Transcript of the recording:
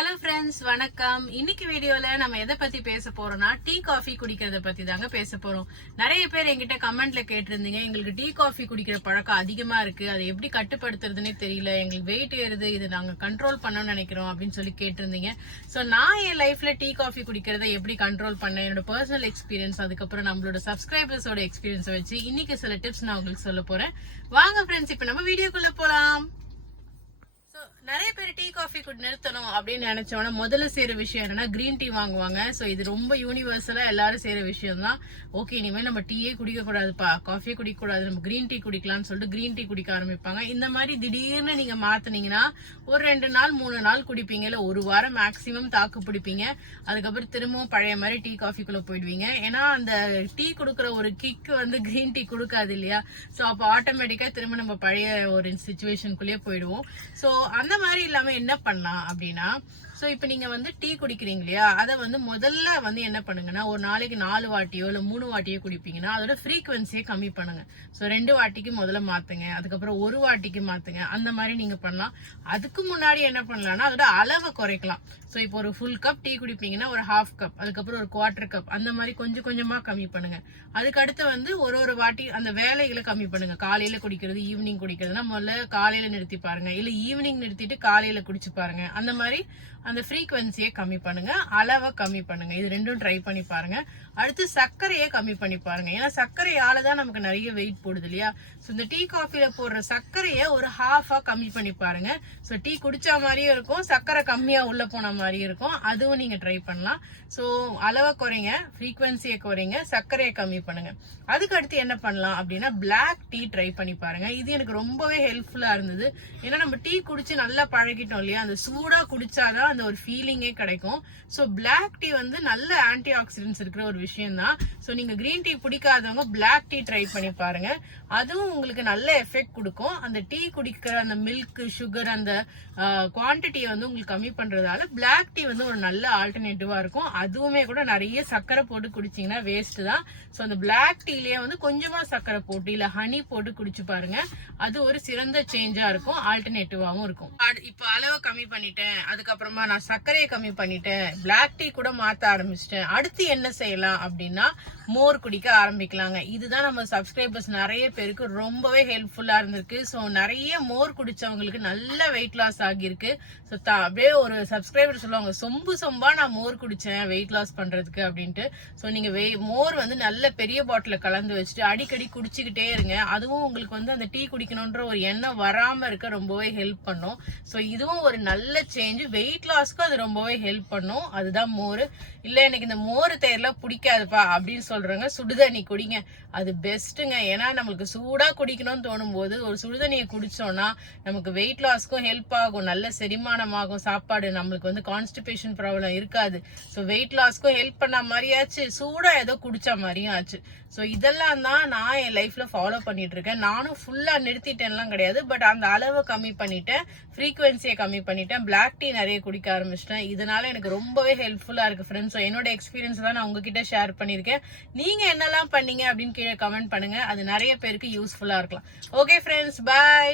Hello friends வணக்கம். இன்னைக்கு வீடியோல நம்ம எதை பத்தி பேச போறோம்னா டீ காஃபி குடிக்கிறத பத்தி தாங்க பேச போறோம். நிறைய பேர் என்கிட்ட கமெண்ட்ல கேட்டிருந்தீங்க எங்களுக்கு டீ காஃபி குடிக்கிற பழக்கம் அதிகமா இருக்கு. அதை எப்படி கட்டுப்படுத்துறதுனே தெரியல. எங்களுக்கு வெயிட் ஏறுது. இது நாங்க கண்ட்ரோல் பண்ணணும்னு நினைக்கிறோம் அப்படின்னு சொல்லி கேட்டிருந்தீங்க. சோ நான் என் லைஃப்ல டீ காஃபி குடிக்கிறத எப்படி கண்ட்ரோல் பண்ணேன்? என்னோட பர்சனல் எக்ஸ்பீரியன்ஸ் அதுக்கப்புறம் நம்மளோட சப்ஸ்கிரைபர்ஸோட எக்ஸ்பீரியன்ஸை வச்சு இன்னைக்கு சில டிப்ஸ் நான் உங்களுக்கு சொல்ல போறேன். வாங்க ஃப்ரெண்ட்ஸ் இப்போ நம்ம வீடியோக்குள்ள போலாம். காஃபி குடி நிறுத்தணும் அப்படின்னு நினைச்சோன்னா முதல்ல செய்யற விஷயம் என்னன்னா கிரீன் டீ வாங்குவாங்க. ஸோ இது ரொம்ப யூனிவர்சலா எல்லாரும் செய்யற விஷயம் தான் ஓகே இனிமேல் நம்ம டீயே குடிக்க கூடாதுப்பா காஃபியே குடிக்க கூடாது நம்ம கிரீன் டீ குடிக்கலாம்னு சொல்லிட்டு கிரீன் டீ குடிக்க ஆரம்பிப்பாங்க. இந்த மாதிரி திடீர்னு நீங்க மாத்தினீங்கன்னா ஒரு ரெண்டு நாள் மூணு நாள் குடிப்பீங்க. இல்ல ஒரு வாரம் மேக்சிமம் தாக்கு பிடிப்பீங்க. அதுக்கப்புறம் திரும்பவும் பழைய மாதிரி டீ காஃபிக்குள்ள போயிடுவீங்க. ஏன்னா அந்த டீ கொடுக்குற ஒரு கிக் வந்து கிரீன் டீ கொடுக்காது இல்லையா? ஸோ அப்போ ஆட்டோமேட்டிக்கா திரும்ப நம்ம பழைய ஒரு சுச்சுவேஷனுக்குள்ளேயே போயிடுவோம். ஸோ அந்த மாதிரி இல்லாமல் என்ன பண்ணலாம் அப்படின்னா ஸோ இப்போ நீங்கள் வந்து டீ குடிக்கிறீங்க இல்லையா? அதை வந்து முதல்ல வந்து என்ன பண்ணுங்கன்னா ஒரு நாளைக்கு நாலு வாட்டியோ இல்லை மூணு வாட்டியோ குடிப்பீங்கன்னா அதோட ஃப்ரீக்குவென்சியை கம்மி பண்ணுங்க. ஸோ ரெண்டு வாட்டிக்கு முதல்ல மாற்றுங்க அதுக்கப்புறம் ஒரு வாட்டிக்கு மாற்றுங்க அந்த மாதிரி நீங்கள் பண்ணலாம். அதுக்கு முன்னாடி என்ன பண்ணலாம்னா அதோட அளவை குறைக்கலாம். ஸோ இப்போ ஒரு ஃபுல் கப் டீ குடிப்பீங்கன்னா ஒரு ஹாஃப் கப் அதுக்கப்புறம் ஒரு குவார்டர் கப் அந்த மாதிரி கொஞ்சம் கொஞ்சமாக கம்மி பண்ணுங்க. அதுக்கடுத்து வந்து ஒரு ஒரு வாட்டி அந்த வேலைகளை கம்மி பண்ணுங்க. காலையில் குடிக்கிறது ஈவினிங் குடிக்கிறதுனா முதல்ல காலையில் நிறுத்தி பாருங்க. இல்லை ஈவினிங் நிறுத்திட்டு காலையில் குடிச்சு பாருங்க. அந்த மாதிரி அந்த ஃப்ரீக்வன்சியை கம்மி பண்ணுங்க அளவை கம்மி பண்ணுங்க. இது ரெண்டும் ட்ரை பண்ணி பாருங்க. அடுத்து சர்க்கரையை கம்மி பண்ணி பாருங்க. ஏன்னா சர்க்கரையால தான் நமக்கு நிறைய வெயிட் போடுது இல்லையா? ஸோ இந்த டீ காஃபியில போடுற சர்க்கரையை ஒரு ஹாஃபா கம்மி பண்ணி பாருங்க. ஸோ டீ குடிச்சா மாதிரியும் இருக்கும் சர்க்கரை கம்மியா உள்ள போன மாதிரியும் இருக்கும். அதுவும் நீங்க ட்ரை பண்ணலாம். ஸோ அளவை குறைங்க ஃப்ரீக்வன்சியை குறைங்க சர்க்கரையை கம்மி பண்ணுங்க. அதுக்கு அடுத்து என்ன பண்ணலாம் அப்படின்னா பிளாக் டீ ட்ரை பண்ணி பாருங்க. இது எனக்கு ரொம்பவே ஹெல்ப்ஃபுல்லா இருந்தது. ஏன்னா நம்ம டீ குடிச்சு நல்லா பழகிட்டோம் இல்லையா? அந்த சூடா குடிச்சாதான் அந்த ஒரு ஃபீலிங்கே கிடைக்கும். ஸோ பிளாக் டீ வந்து நல்ல ஆன்டி ஆக்சிடென்ட்ஸ் இருக்கிற ஒரு விஷயம் தான் ஸோ நீங்க கிரீன் டீ பிடிக்காதவங்க பிளாக் டீ ட்ரை பண்ணி பாருங்க. அதுவும் உங்களுக்கு நல்ல எஃபெக்ட் கொடுக்கும். அந்த டீ குடிக்கிற அந்த மில்க் சுகர் அந்த குவான்டிட்டியை வந்து உங்களுக்கு கம்மி பண்றதால பிளாக் டீ வந்து ஒரு நல்ல ஆல்டர்னேட்டிவாக இருக்கும். அதுவுமே கூட நிறைய சர்க்கரை போட்டு குடிச்சிங்கன்னா வேஸ்ட் தான். ஸோ அந்த பிளாக் டீலயே வந்து கொஞ்சமாக சர்க்கரை போட்டு இல்லை ஹனி போட்டு குடிச்சு பாருங்க. அது ஒரு சிறந்த சேஞ்சாக இருக்கும். ஆல்டர்னேட்டிவாகவும் இருக்கும். இப்போ அளவை கம்மி பண்ணிட்டேன். அதுக்கப்புறமா நான் சர்க்கரையை கம்மி பண்ணிட்டேன். பிளாக் டீ கூட மாற்ற ஆரம்பிச்சிட்டேன். அடுத்து என்ன செய்யலாம் அப்படின்னா மோர் குடிக்க ஆரம்பிக்கலாங்க. இதுதான் நம்ம சப்ஸ்கிரைபர்ஸ் நிறைய பேருக்கு ரொம்பவே ஹெல்ப்ஃபுல்லாக இருந்திருக்கு. ஸோ நிறைய மோர் குடித்தவங்களுக்கு நல்ல வெயிட் லாஸ் ஆகியிருக்கு. ஸோ அப்படியே ஒரு சப்ஸ்கிரைபர் சொல்லுவாங்க சொம்பு சொம்பாக நான் மோர் குடித்தேன் வெயிட் லாஸ் பண்ணுறதுக்கு அப்படின்ட்டு. ஸோ நீங்கள் வே- மோர் வந்து நல்ல பெரிய பாட்டிலில் கலந்து வச்சுட்டு அடிக்கடி குடிச்சிக்கிட்டே இருங்க. அதுவும் உங்களுக்கு வந்து அந்த டீ குடிக்கணுன்ற ஒரு எண்ணம் வராமல் இருக்க ரொம்பவே ஹெல்ப் பண்ணும். ஸோ இதுவும் ஒரு நல்ல சேஞ்ச் வெயிட் லாஸ் லாஸ்க்கு அது ரொம்பவே ஹெல்ப் பண்ணும். அதுதான் மோர். இல்லை எனக்கு இந்த மோர் தேர்லாம் பிடிக்காதுப்பா அப்படின்னு சொல்கிறவங்க சுடுதண்ணி குடிங்க. அது பெஸ்ட்டுங்க ஏன்னா நம்மளுக்கு சூடா குடிக்கணும்னு தோணும் போது ஒரு சுடுதண்ணியை குடித்தோன்னா நமக்கு வெயிட் லாஸ்க்கும் ஹெல்ப் ஆகும். நல்ல செரிமானம் ஆகும் சாப்பாடு நம்மளுக்கு வந்து கான்ஸ்டிபேஷன் ப்ராப்ளம் இருக்காது. ஸோ வெயிட் லாஸ்க்கும் ஹெல்ப் பண்ண மாதிரியாச்சு. சூடாக ஏதோ குடித்த மாதிரியும் ஆச்சு. ஸோ இதெல்லாம் தான் நான் என் லைஃப்ல ஃபாலோ பண்ணிட்டு இருக்கேன். நானும் ஃபுல்லா நிறுத்திட்டேன்லாம் கிடையாது. பட் அந்த அளவை கம்மி பண்ணிட்டேன். ஃப்ரீக்குவென்சியை கம்மி பண்ணிட்டேன். பிளாக் டீ நிறைய குடிக்க ஆரம்பிச்சிட்டேன். இதனால எனக்கு ரொம்பவே ஹெல்ப்ஃபுல்லா இருக்கு ஃப்ரெண்ட்ஸ் ஸோ என்னோட எக்ஸ்பீரியன்ஸ் தான் நான் உங்ககிட்ட ஷேர் பண்ணியிருக்கேன். நீங்க என்னெல்லாம் பண்ணீங்க அப்படின்னு கீழே கமெண்ட் பண்ணுங்க. அது நிறைய பேருக்கு யூஸ்ஃபுல்லா இருக்கலாம். Okay friends by